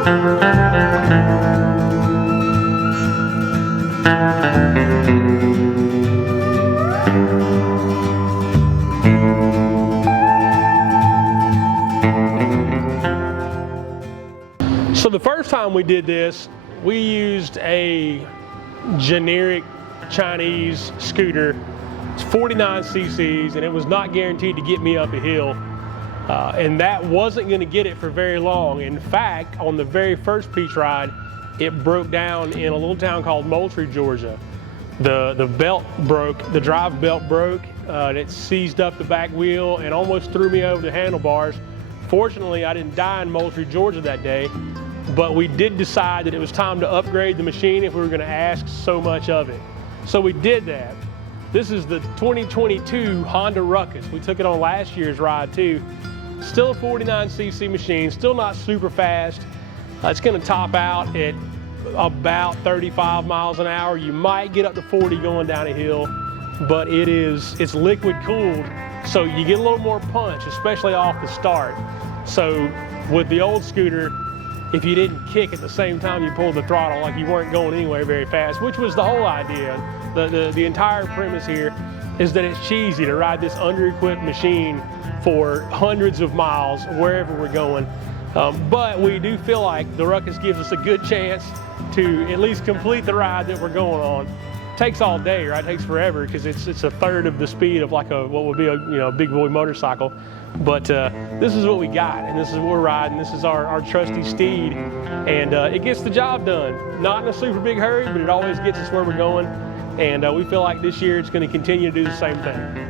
So the first time we did this, we used a generic Chinese scooter. It's 49 cc's, and it was not guaranteed to get me up a hill. And that wasn't going to get it for very long. In fact, on the very first Peach ride, it broke down in a little town called Moultrie, Georgia. The belt broke, the drive belt broke, and it seized up the back wheel and almost threw me over the handlebars. Fortunately, I didn't die in Moultrie, Georgia that day, but we did decide that it was time to upgrade the machine if we were going to ask so much of it. So we did that. This is the 2022 Honda Ruckus. We took it on last year's ride too. Still a 49 cc machine, still not super fast. It's going to top out at about 35 miles an hour. You might get up to 40 going down a hill, but it's liquid cooled, so you get a little more punch, especially off the start. So with the old scooter, if you didn't kick at the same time you pulled the throttle, like you weren't going anywhere very fast, which was the whole idea. The entire premise here is that it's cheesy to ride this under-equipped machine for hundreds of miles wherever we're going. But we do feel like the Ruckus gives us a good chance to at least complete the ride that we're going on. It takes all day, right? It takes forever because it's a third of the speed of like what would be a big boy motorcycle. But this is what we got, and this is what we're riding. This is our trusty steed, and it gets the job done. Not in a super big hurry, but it always gets us where we're going. And we feel like this year it's going to continue to do the same thing.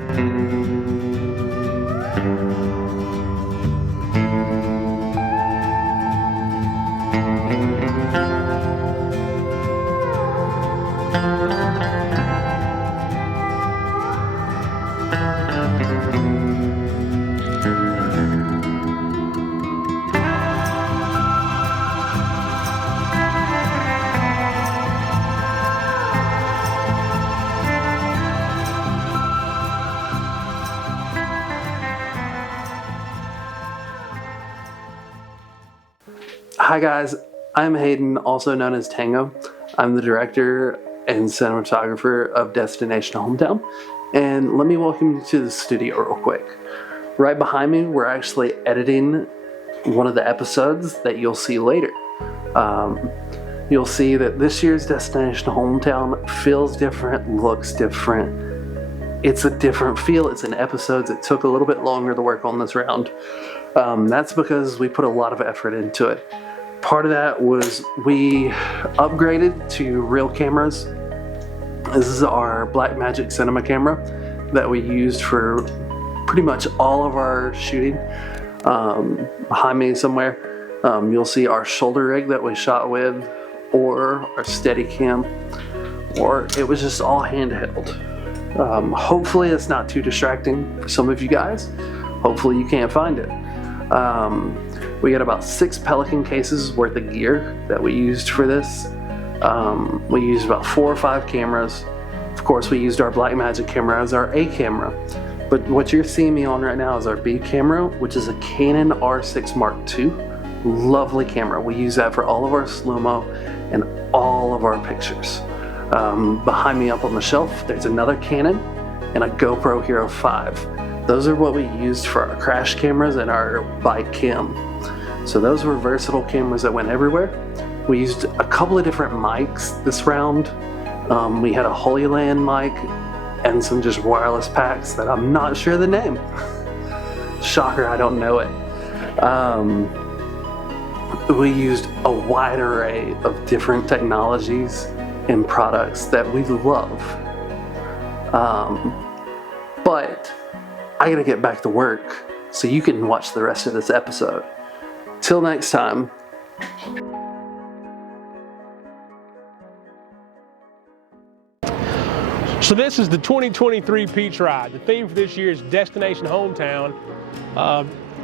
Hi guys, I'm Hayden, also known as Tango. I'm the director and cinematographer of Destination Hometown, and let me welcome you to the studio real quick. Right behind me, we're actually editing one of the episodes that you'll see later. You'll see that this year's Destination Hometown feels different, looks different. It's a different feel. It's in episodes. It took a little bit longer to work on this round. That's because we put a lot of effort into it. Part of that was we upgraded to real cameras. This is our Blackmagic cinema camera that we used for pretty much all of our shooting. Behind me somewhere, you'll see our shoulder rig that we shot with, or our Steadicam, or it was just all handheld. Hopefully it's not too distracting for some of you guys. Hopefully you can't find it. We got about 6 Pelican cases worth of gear that we used for this. We used about 4 or 5 cameras. Of course, we used our Blackmagic camera as our A camera. But what you're seeing me on right now is our B camera, which is a Canon R6 Mark II. Lovely camera. We use that for all of our slow-mo and all of our pictures. Behind me up on the shelf, there's another Canon and a GoPro Hero 5. Those are what we used for our crash cameras and our bike cam. So those were versatile cameras that went everywhere. We used a couple of different mics this round. We had a Holy Land mic and some just wireless packs that I'm not sure the name. Shocker, I don't know it. We used a wide array of different technologies and products that we love. But I gotta get back to work so you can watch the rest of this episode. Till next time. So this is the 2023 Peach Ride. The theme for this year is Destination Hometown,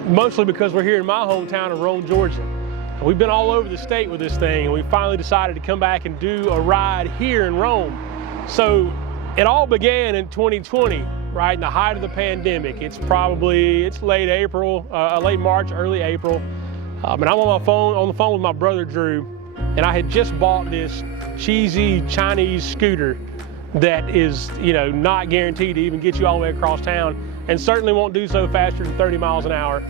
mostly because we're here in my hometown of Rome, Georgia. We've been all over the state with this thing, and we finally decided to come back and do a ride here in Rome. So it all began in 2020, right in the height of the pandemic. It's late April, late March, early April. And I'm on the phone with my brother Drew, and I had just bought this cheesy Chinese scooter that is, not guaranteed to even get you all the way across town, and certainly won't do so faster than 30 miles an hour.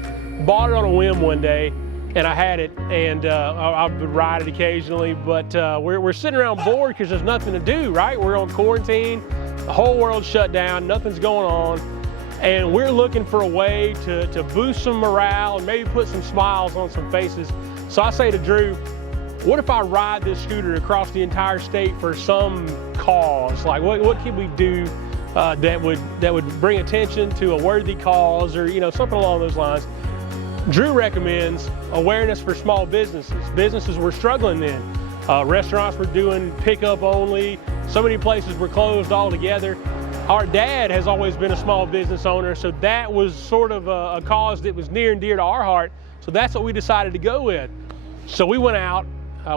Bought it on a whim one day, and I had it, and I would ride it occasionally, but we're sitting around bored because there's nothing to do, right? We're on quarantine, the whole world's shut down, nothing's going on, and we're looking for a way to boost some morale and maybe put some smiles on some faces. So I say to Drew, what if I ride this scooter across the entire state for some cause? Like, what can we do that would bring attention to a worthy cause, or something along those lines? Drew recommends awareness for small businesses. Businesses were struggling then. Restaurants were doing pickup only. So many places were closed altogether. Our dad has always been a small business owner, so that was sort of a cause that was near and dear to our heart. So that's what we decided to go with. So we went out,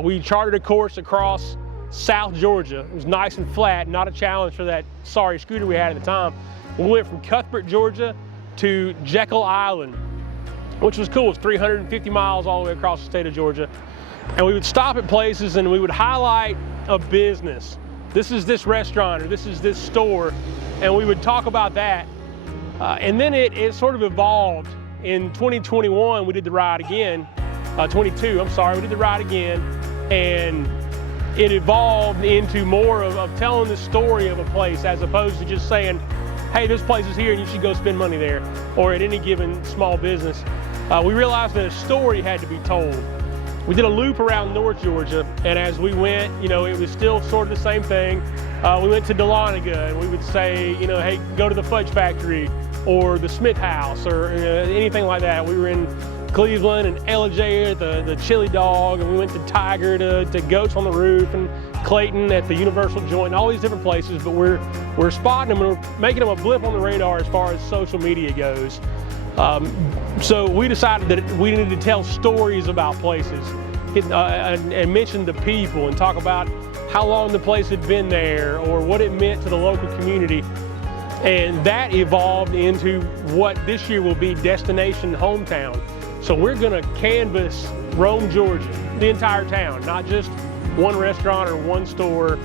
we chartered a course across South Georgia. It was nice and flat, not a challenge for that sorry scooter we had at the time. We went from Cuthbert, Georgia to Jekyll Island, which was cool. It's 350 miles all the way across the state of Georgia. And we would stop at places and we would highlight a business. This is this restaurant, or this is this store, and we would talk about that. And then it sort of evolved. In 2021, we did the ride again. 22, I'm sorry, we did the ride again, and it evolved into more of telling the story of a place, as opposed to just saying, hey, this place is here and you should go spend money there, or at any given small business. We realized that a story had to be told. We did a loop around North Georgia, and as we went, it was still sort of the same thing. We went to Dahlonega, and we would say, hey, go to the Fudge Factory, or the Smith House, or anything like that. We were in Cleveland and Ellijay at the Chili Dog, and we went to Tiger to Goats on the Roof, and Clayton at the Universal Joint, and all these different places, but we're spotting them and we're making them a blip on the radar as far as social media goes. So we decided that we needed to tell stories about places and mention the people and talk about how long the place had been there or what it meant to the local community. And that evolved into what this year will be Destination Hometown. So we're gonna canvas Rome, Georgia, the entire town, not just one restaurant or one store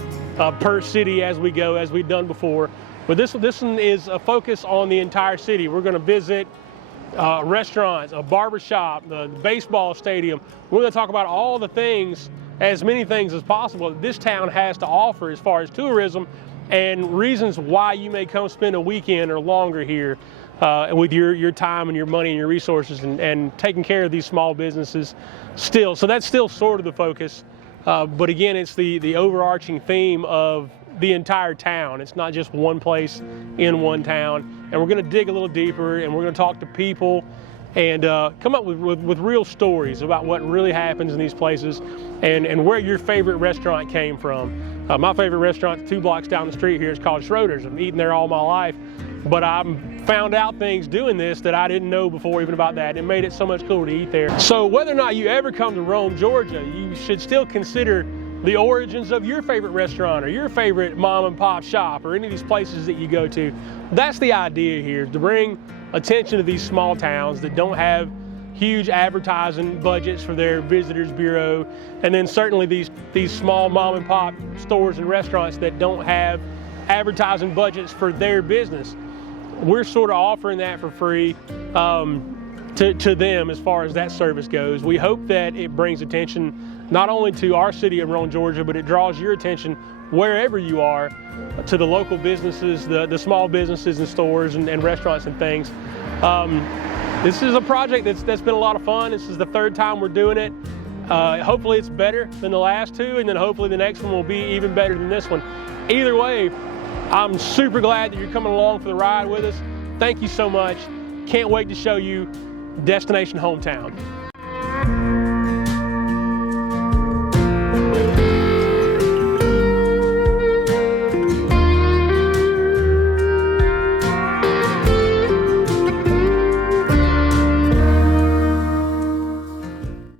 per city as we go, as we've done before. But this one is a focus on the entire city. We're gonna visit restaurants, a barbershop, the baseball stadium. We're going to talk about all the things, as many things as possible, that this town has to offer as far as tourism, and reasons why you may come spend a weekend or longer here with your time and your money and your resources, and taking care of these small businesses still. So that's still sort of the focus. But again, it's the overarching theme of the entire town. It's not just one place in one town. And we're going to dig a little deeper, and we're going to talk to people and come up with real stories about what really happens in these places, and where your favorite restaurant came from. My favorite restaurant 2 blocks down the street here is called Schroeder's. I've eaten there all my life, but I found out things doing this that I didn't know before even about that. It made it so much cooler to eat there. So whether or not you ever come to Rome, Georgia, you should still consider the origins of your favorite restaurant or your favorite mom and pop shop or any of these places that you go to. That's the idea here, to bring attention to these small towns that don't have huge advertising budgets for their visitors bureau, and then certainly these small mom and pop stores and restaurants that don't have advertising budgets for their business. We're sort of offering that for free to them as far as that service goes. We hope that it brings attention not only to our city of Rome, Georgia, but it draws your attention wherever you are to the local businesses, the small businesses and stores and restaurants and things. This is a project that's been a lot of fun. This is the 3rd time we're doing it. Hopefully it's better than the last 2, and then hopefully the next one will be even better than this one. Either way, I'm super glad that you're coming along for the ride with us. Thank you so much. Can't wait to show you Destination Hometown.